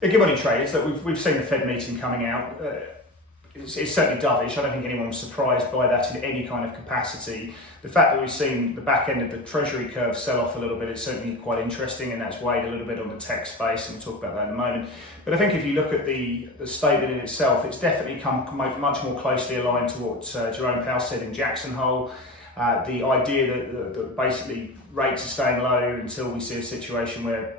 Good morning, traders. Look, we've seen the Fed meeting coming out. It's certainly dovish. I don't think anyone was surprised by that in any kind of capacity. The fact that we've seen the back end of the Treasury curve sell off a little bit is certainly quite interesting, and that's weighed a little bit on the tech space, and we'll talk about that in a moment. But I think if you look at the statement in itself, it's definitely come much more closely aligned to what Jerome Powell said in Jackson Hole. The idea that basically rates are staying low until we see a situation where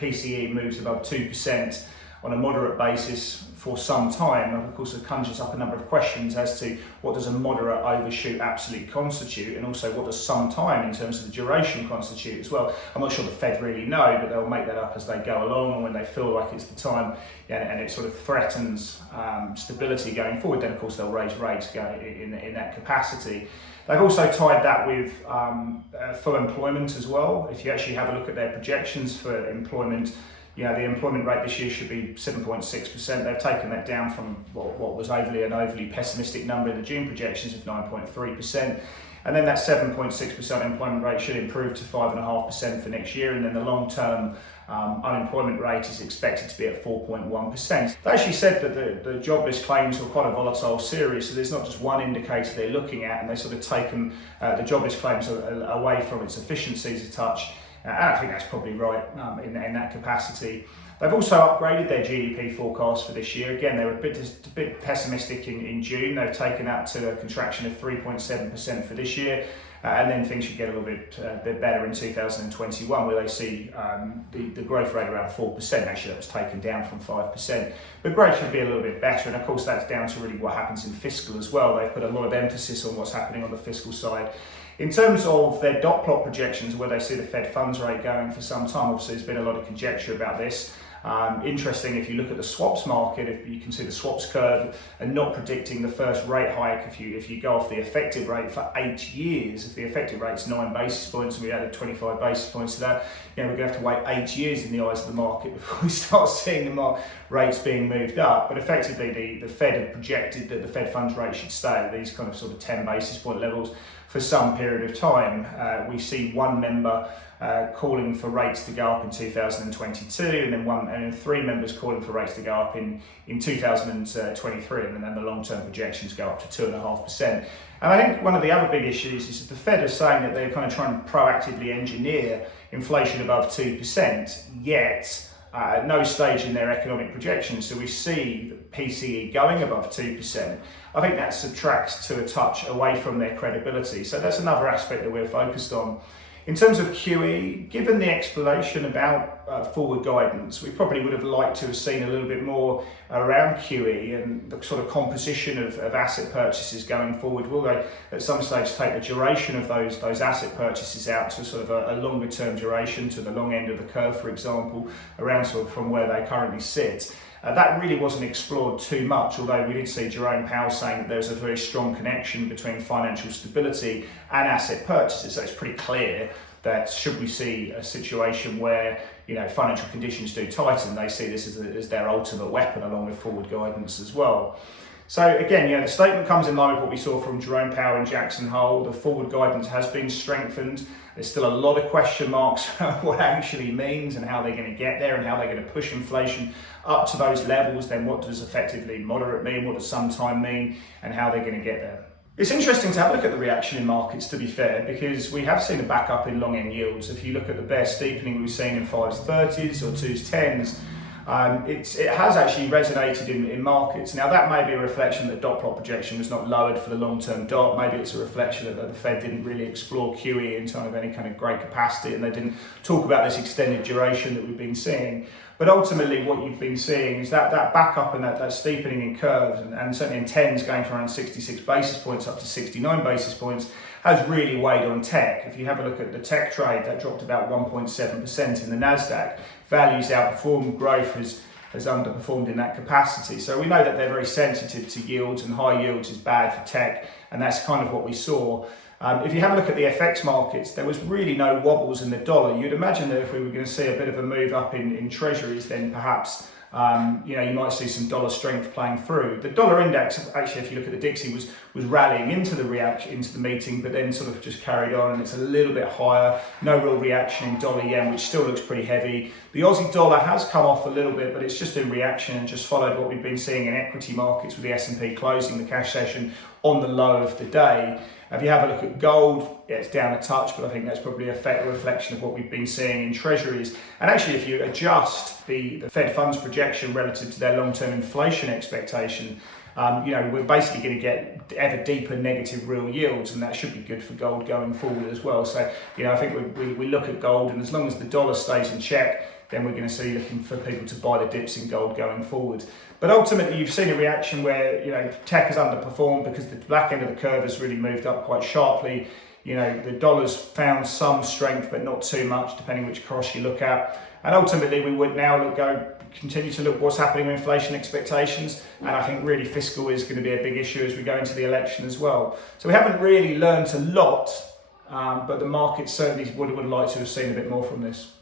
PCE moves above 2% on a moderate basis for some time. Of course, it conjures up a number of questions as to what does a moderate overshoot absolute constitute, and also what does some time in terms of the duration constitute as well. I'm not sure the Fed really know, but they'll make that up as they go along, and when they feel like it's the time and it sort of threatens stability going forward, then of course they'll raise rates in that capacity. They've also tied that with full employment as well. If you actually have a look at their projections for employment, the employment rate this year should be 7.6%. They've taken that down from what was an overly pessimistic number in the June projections of 9.3%. And then that 7.6% employment rate should improve to 5.5% for next year. And then the long-term unemployment rate is expected to be at 4.1%. They actually said that the jobless claims were quite a volatile series, so there's not just one indicator they're looking at, and they've sort of taken the jobless claims away from its efficiencies a touch. And I think that's probably right in that capacity. They've also upgraded their GDP forecast for this year. Again, they were a bit pessimistic in June. They've taken that to a contraction of 3.7% for this year. And then things should get a little bit better in 2021, where they see the growth rate around 4%. Actually, that was taken down from 5%. But growth should be a little bit better. And of course, that's down to really what happens in fiscal as well. They've put a lot of emphasis on what's happening on the fiscal side. In terms of their dot plot projections, where they see the Fed funds rate going for some time, obviously there's been a lot of conjecture about this. Interesting, if you look at the swaps market, if you can see the swaps curve and not predicting the first rate hike, if you go off the effective rate for 8 years, if the effective rate's 9 basis points and we added 25 basis points to that, we're going to have to wait 8 years in the eyes of the market before we start seeing the rates being moved up. But effectively, the Fed had projected that the Fed funds rate should stay at these kind of sort of 10 basis point levels for some period of time. We see one member calling for rates to go up in 2022, and then three members calling for rates to go up in 2023, and then the long-term projections go up to 2.5%. And I think one of the other big issues is that the Fed is saying that they're kind of trying to proactively engineer inflation above 2%, yet at no stage in their economic projections do we see PCE going above 2%. I think that subtracts to a touch away from their credibility. So that's another aspect that we're focused on. In terms of QE, given the explanation about forward guidance, we probably would have liked to have seen a little bit more around QE and the sort of composition of asset purchases going forward. Will they at some stage take the duration of those asset purchases out to sort of a longer term duration, to the long end of the curve, for example, around sort of from where they currently sit? That really wasn't explored too much, although we did see Jerome Powell saying that there's a very strong connection between financial stability and asset purchases. So it's pretty clear that should we see a situation where financial conditions do tighten, they see this as their ultimate weapon, along with forward guidance as well. So again, the statement comes in line with what we saw from Jerome Powell in Jackson Hole. The forward guidance has been strengthened. There's still a lot of question marks on what it actually means and how they're going to get there and how they're going to push inflation up to those levels. Then what does effectively moderate mean? What does sometime mean? And how they're going to get there. It's interesting to have a look at the reaction in markets, to be fair, because we have seen a backup in long end yields. If you look at the bear steepening we've seen in 5s 30s or 2s 10s, it has actually resonated in markets. Now that may be a reflection that dot plot projection was not lowered for the long-term dot. Maybe it's a reflection that the Fed didn't really explore QE in kind of any kind of great capacity, and they didn't talk about this extended duration that we've been seeing. But ultimately what you've been seeing is that backup and that steepening in curves, and certainly in 10s going from around 66 basis points up to 69 basis points, has really weighed on tech. If you have a look at the tech trade, that dropped about 1.7% in the NASDAQ. Values outperformed, growth has underperformed in that capacity. So we know that they're very sensitive to yields, and high yields is bad for tech, and that's kind of what we saw. If you have a look at the FX markets, there was really no wobbles in the dollar. You'd imagine that if we were going to see a bit of a move up in treasuries, then perhaps you might see some dollar strength playing through. The dollar index, actually, if you look at the Dixie, was rallying into the meeting, but then sort of just carried on, and it's a little bit higher. No real reaction in dollar yen, which still looks pretty heavy. The Aussie dollar has come off a little bit, but it's just in reaction and just followed what we've been seeing in equity markets with the S&P closing the cash session on the low of the day. If you have a look at gold, yeah, it's down a touch, but I think that's probably a reflection of what we've been seeing in treasuries. And actually, if you adjust the Fed funds projection relative to their long-term inflation expectation, we're basically going to get ever deeper negative real yields, and that should be good for gold going forward as well. So, I think we look at gold, and as long as the dollar stays in check, then we're going to see looking for people to buy the dips in gold going forward. But ultimately, you've seen a reaction where tech has underperformed because the back end of the curve has really moved up quite sharply. The dollar's found some strength, but not too much, depending which cross you look at. And ultimately, we would now continue to look what's happening with inflation expectations. And I think really fiscal is going to be a big issue as we go into the election as well. So we haven't really learned a lot, but the market certainly would like to have seen a bit more from this.